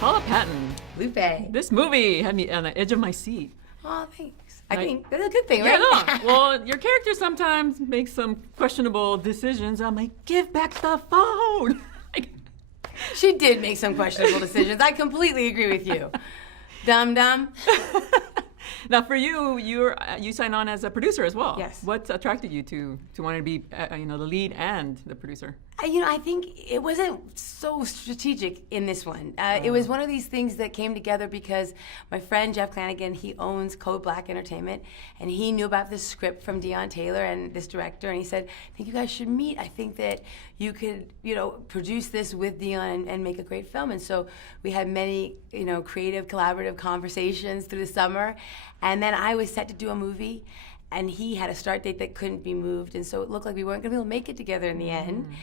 Paula Patton. Lupe. This movie had me on the edge of my seat. Oh, thanks. I think that's a good thing, right? Yeah, no. Well, your character sometimes makes some questionable decisions. I'm like, give back the phone. She did make some questionable decisions. I completely agree with you. Dumb. Now, for you, you signed on as a producer as well. Yes. What attracted you to wanting to be, the lead and the producer? I think it wasn't so strategic in this one. It was one of these things that came together because my friend Jeff Flanagan, he owns Code Black Entertainment, and he knew about this script from Deon Taylor and this director, and he said, I think you guys should meet. I think that you could, produce this with Deon and make a great film. And so we had many, creative, collaborative conversations through the summer, and then I was set to do a movie, and he had a start date that couldn't be moved, and so it looked like we weren't going to be able to make it together in the end.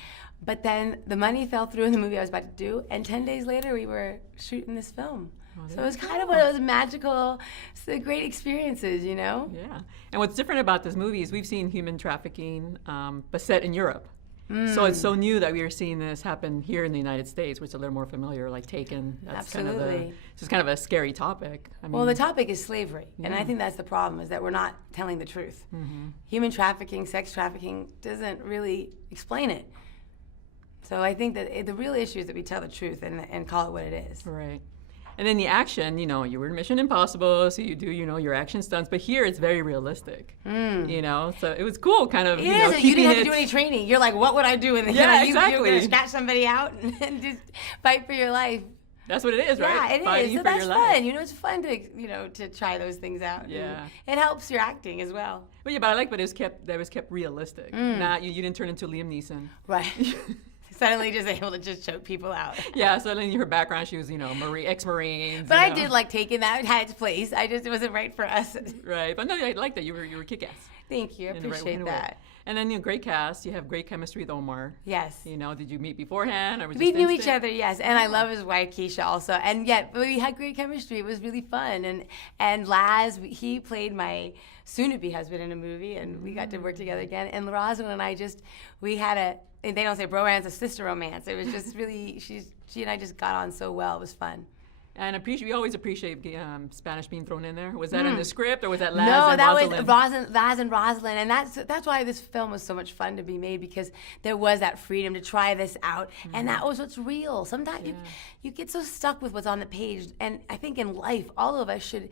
But then the money fell through in the movie I was about to do, and 10 days later we were shooting this film. So it was kind of one of those magical, great experiences, Yeah. And what's different about this movie is we've seen human trafficking, but set in Europe. So it's so new that we are seeing this happen here in the United States, which is a little more familiar, like Taken. That's Absolutely. It's kind of a scary topic. Well, the topic is slavery, and I think that's the problem, is that we're not telling the truth. Human trafficking, sex trafficking doesn't really explain it. So I think that the real issue is that we tell the truth and call it what it is. Right. And then the action, you were in Mission Impossible, so you do, your action stunts. But here it's very realistic, So it was cool, kind of, you didn't have to do any training. You're like, what would I do in the exactly. You're going to scratch somebody out and just fight for your life. That's what it is, right? Yeah, it Fighting is. So for that's your fun. life. It's fun to try those things out. Yeah. It helps your acting as well. But I like, but it was kept realistic. Not you didn't turn into Liam Neeson. Right. Suddenly just able to just choke people out. Yeah, suddenly her background, she was, ex-Marines. But I did like Taken. That had its place. It wasn't right for us. Right, but no, I like that. You were kick-ass. Thank you. I appreciate that. And then, great cast. You have great chemistry with Omar. Yes. Did you meet beforehand? Or We knew each other, yes. And I love his wife, Keisha, also. And yet, we had great chemistry. It was really fun. And Laz, he played my soon-to-be husband in a movie, and we got to work together again. And Rosalind and I we had they don't say bromance, a sister romance. It was just really, she and I just got on so well. It was fun. And we always appreciate Spanish being thrown in there. Was that in the script, or was that Laz and Rosalind? No, that was Laz and Rosalind, and that's why this film was so much fun to be made, because there was that freedom to try this out, and that was what's real. Sometimes you get so stuck with what's on the page, and I think in life, all of us should,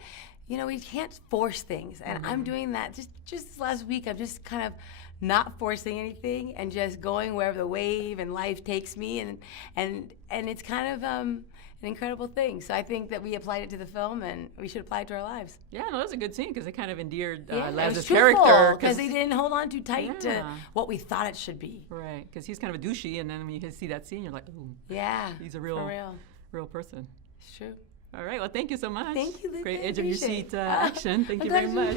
we can't force things, and I'm doing that. Just this last week, I'm just kind of not forcing anything and just going wherever the wave and life takes me, and it's kind of an incredible thing. So I think that we applied it to the film, and we should apply it to our lives. Yeah, no, that's a good scene, because it kind of endeared Laz's Laz's character. Because they didn't hold on too tight to what we thought it should be. Right, because he's kind of a douchey, and then when you see that scene, you're like, ooh. Yeah, he's a real person. It's true. All right, well, thank you so much. Thank you, Lupe. Great edge of your seat action. Thank you very much.